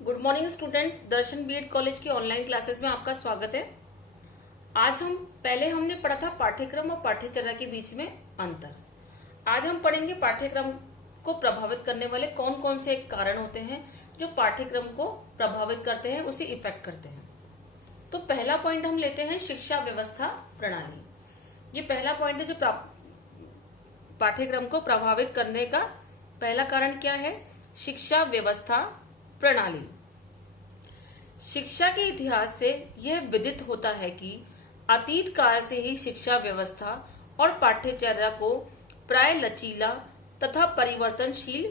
Good morning students, दर्शन BEd college की online classes में आपका स्वागत है। आज हमने पढ़ा था पाठ्यक्रम और पाठ्यचर्या के बीच में अंतर। आज हम पढ़ेंगे पाठ्यक्रम को प्रभावित करने वाले कौन कौन से कारण होते हैं जो पाठ्यक्रम को प्रभावित करते हैं, उसे इफेक्ट करते हैं। तो पहला पॉइंट हम लेते हैं शिक्षा व्यवस्था प्रणाली। ये पहला पॉइंट है जो पाठ्यक्रम को प्रभावित करने का पहला कारण क्या है? शिक्षा व्यवस्था प्रणाली। शिक्षा के इतिहास से यह विदित होता है कि अतीत काल से ही शिक्षा व्यवस्था और पाठ्यचर्या को प्राय लचीला तथा परिवर्तनशील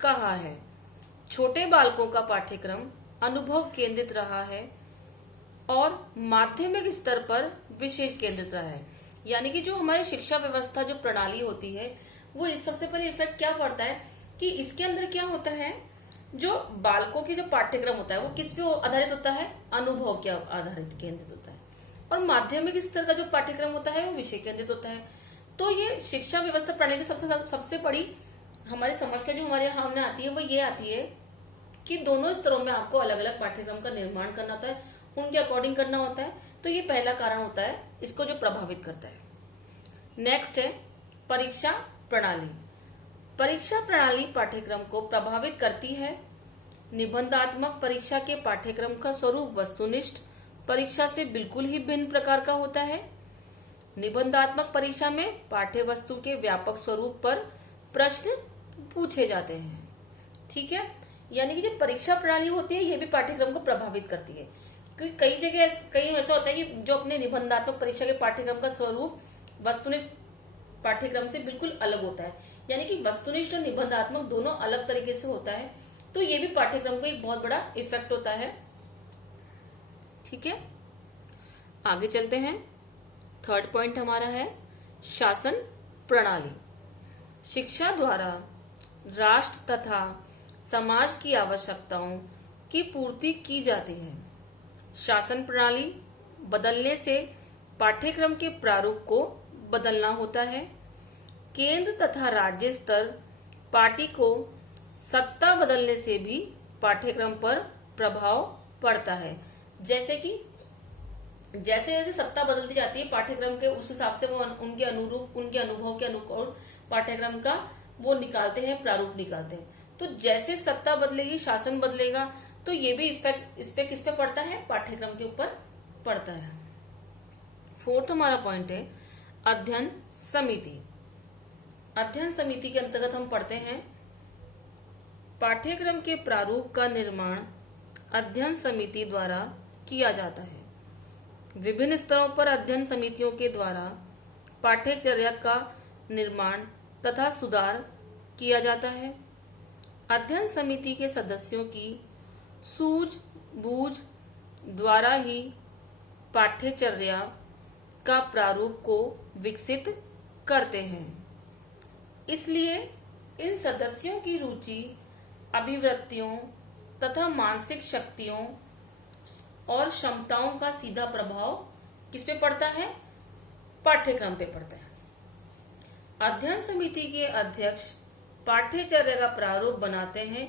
कहा है। छोटे बालकों का पाठ्यक्रम अनुभव केंद्रित रहा है और माध्यमिक स्तर पर विशेष केंद्रित रहा है। यानी कि जो हमारी शिक्षा व्यवस्था जो प्रणाली होती है वो इस सबसे पहले इफेक्ट क्या पड़ता है कि इसके अंदर क्या होता है, जो बालकों की जो पाठ्यक्रम होता है वो किस पे आधारित होता है? अनुभव के आधारित केंद्रित होता है। और माध्यमिक स्तर का जो पाठ्यक्रम होता है वो विषय केंद्रित होता है। तो ये शिक्षा व्यवस्था प्रणाली की सबसे बड़ी हमारी समस्या जो हमारे सामने आती है वो ये आती है कि दोनों स्तरों में आपको अलग अलग पाठ्यक्रम का निर्माण करना होता है, उनके अकॉर्डिंग करना होता है। तो ये पहला कारण होता है इसको जो प्रभावित करता है। नेक्स्ट है परीक्षा प्रणाली। परीक्षा प्रणाली पाठ्यक्रम को प्रभावित करती है। निबंधात्मक परीक्षा के पाठ्यक्रम का स्वरूप वस्तुनिष्ठ परीक्षा से बिल्कुल ही भिन्न प्रकार का होता है। निबंधात्मक परीक्षा में पाठ्य वस्तु के व्यापक स्वरूप पर प्रश्न पूछे जाते हैं। ठीक है, यानी कि जो परीक्षा प्रणाली होती है ये भी पाठ्यक्रम को प्रभावित करती है, क्योंकि कई ऐसा होता है कि जो अपने निबंधात्मक परीक्षा के पाठ्यक्रम का स्वरूप वस्तुनिष्ठ पाठ्यक्रम से बिल्कुल अलग होता है। यानी कि वस्तुनिष्ठ और निबंधात्मक दोनों अलग तरीके से होता है। तो ये भी पाठ्यक्रम को एक बहुत बड़ा इफेक्ट होता है। ठीक है, आगे चलते हैं। थर्ड पॉइंट हमारा है शासन प्रणाली। शिक्षा द्वारा राष्ट्र तथा समाज की आवश्यकताओं की पूर्ति की जाती है। शासन प्रणाली बदलने से पाठ्यक्रम के प्रारूप को बदलना होता है। केंद्र तथा राज्य स्तर पार्टी को सत्ता बदलने से भी पाठ्यक्रम पर प्रभाव पड़ता है। जैसे जैसे सत्ता बदलती जाती है पाठ्यक्रम के, उस हिसाब से वो उनके अनुरूप उनके अनुभव के अनुकूल पाठ्यक्रम का वो निकालते हैं, प्रारूप निकालते हैं। तो जैसे सत्ता बदलेगी, शासन बदलेगा, तो ये भी इफेक्ट किस पे पड़ता है? पाठ्यक्रम के ऊपर पड़ता है। फोर्थ हमारा पॉइंट है अध्ययन समिति। अध्ययन समिति के अंतर्गत हम पढ़ते हैं पाठ्यक्रम के प्रारूप का निर्माण अध्ययन समिति द्वारा किया जाता है। विभिन्न स्तरों पर अध्ययन समितियों के द्वारा पाठ्यचर्या का निर्माण तथा सुधार किया जाता है। अध्ययन समिति के सदस्यों की सूझबूझ द्वारा ही पाठ्यचर्या का प्रारूप को विकसित करते हैं। इसलिए इन सदस्यों की रुचि, अभिवृत्तियों तथा मानसिक शक्तियों और क्षमताओं का सीधा प्रभाव किस पे पड़ता है? पाठ्यक्रम पे पड़ता है। अध्ययन समिति के अध्यक्ष पाठ्यचर्या का प्रारूप बनाते हैं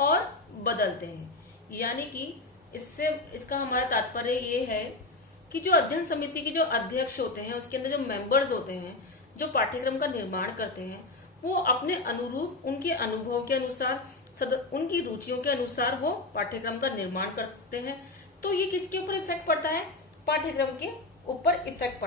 और बदलते हैं। यानी कि इसका हमारा तात्पर्य ये है कि जो अध्ययन समिति के जो अध्यक्ष होते हैं उसके अंदर जो मेंबर्स होते हैं जो पाठ्यक्रम का निर्माण करते हैं वो अपने अनुरूप उनके अनुभव के अनुसार उनकी रुचियों के अनुसार वो पाठ्यक्रम का निर्माण करते हैं। तो ये किसके ऊपर इफेक्ट पड़ता है? पाठ्यक्रम के ऊपर इफेक्ट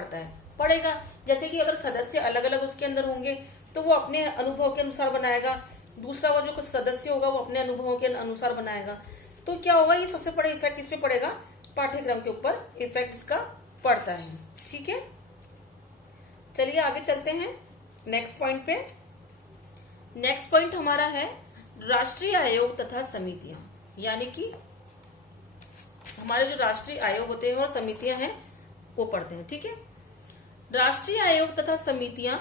पड़ेगा। जैसे कि अगर सदस्य अलग अलग उसके अंदर होंगे तो वो अपने अनुभव के अनुसार बनाएगा, दूसरा वो जो सदस्य होगा वो अपने अनुभवों के अनुसार बनाएगा। तो क्या होगा? ये सबसे बड़ा इफेक्ट किस पे पड़ेगा? पाठ्यक्रम के ऊपर इफेक्ट इसका पड़ता है। ठीक है, चलिए आगे चलते हैं नेक्स्ट पॉइंट पे। नेक्स्ट पॉइंट हमारा है राष्ट्रीय आयोग तथा समितियां। यानी कि हमारे जो राष्ट्रीय आयोग होते हैं और समितियां हैं वो पढ़ते हैं। ठीक है, राष्ट्रीय आयोग तथा समितियां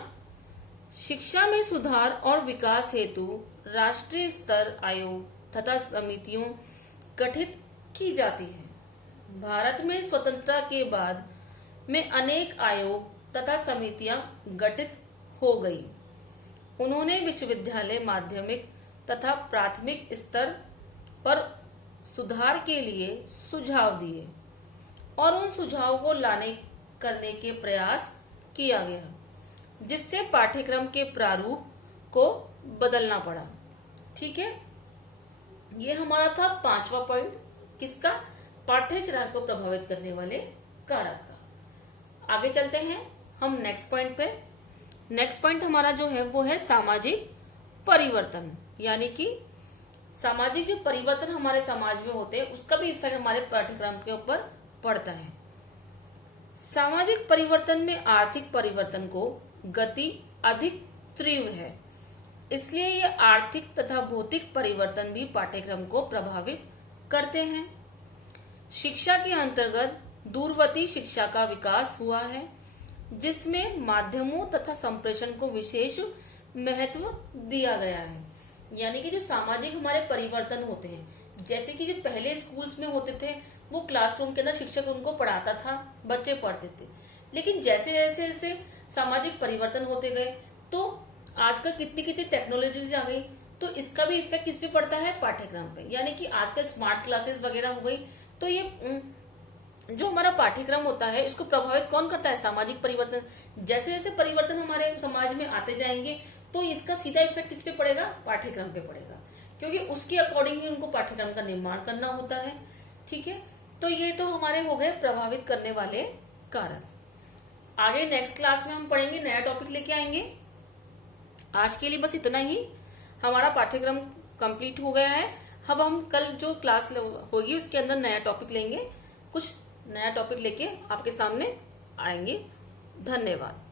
शिक्षा में सुधार और विकास हेतु राष्ट्रीय स्तर आयोग तथा समितियों गठित की जाती है। भारत में स्वतंत्रता के बाद में अनेक आयोग तथा समितियां गठित हो गई। उन्होंने विश्वविद्यालय, माध्यमिक तथा प्राथमिक स्तर पर सुधार के लिए सुझाव दिए और उन सुझावों को करने के प्रयास किया गया, जिससे पाठ्यक्रम के प्रारूप को बदलना पड़ा। ठीक है, ये हमारा था 5वां पॉइंट, किसका? पाठ्यचर्या को प्रभावित करने वाले कारक का। आगे चलते हैं हम नेक्स्ट पॉइंट पे। नेक्स्ट पॉइंट हमारा जो है वो है सामाजिक परिवर्तन, यानी कि सामाजिक जो परिवर्तन हमारे समाज में होते हैं उसका भी इफेक्ट हमारे पाठ्यक्रम के ऊपर पड़ता है। सामाजिक परिवर्तन में आर्थिक परिवर्तन को गति अधिक तीव्र है, इसलिए ये आर्थिक तथा भौतिक परिवर्तन भी पाठ्यक्रम को प्रभावित करते हैं। शिक्षा के अंतर्गत दूरवर्ती शिक्षा का विकास हुआ है, जिसमें माध्यमों तथा संप्रेषण को विशेष महत्व दिया गया है। यानी कि जो सामाजिक हमारे परिवर्तन होते हैं, जैसे कि जो पहले स्कूल्स में होते थे वो क्लासरूम के अंदर शिक्षक उनको पढ़ाता था, बच्चे पढ़ते थे, लेकिन जैसे जैसे जैसे सामाजिक परिवर्तन होते गए तो आजकल कितनी कितनी टेक्नोलॉजीज आ गई, तो इसका भी इफेक्ट किस पे पड़ता है? पाठ्यक्रम पे। यानी कि आजकल स्मार्ट क्लासेस वगैरह हो गई, तो ये जो हमारा पाठ्यक्रम होता है इसको प्रभावित कौन करता है? सामाजिक परिवर्तन। जैसे जैसे परिवर्तन हमारे समाज में आते जाएंगे तो इसका सीधा इफेक्ट किस पे पड़ेगा? पाठ्यक्रम पे पड़ेगा, क्योंकि उसके अकॉर्डिंग ही उनको पाठ्यक्रम का निर्माण करना होता है। ठीक है, तो ये तो हमारे हो गए प्रभावित करने वाले कारक। आगे नेक्स्ट क्लास में हम पढ़ेंगे, नया टॉपिक लेके आएंगे। आज के लिए बस इतना ही, हमारा पाठ्यक्रम कंप्लीट हो गया है। अब हम कल जो क्लास होगी उसके अंदर नया टॉपिक लेंगे, कुछ नया टॉपिक लेके आपके सामने आएंगे। धन्यवाद।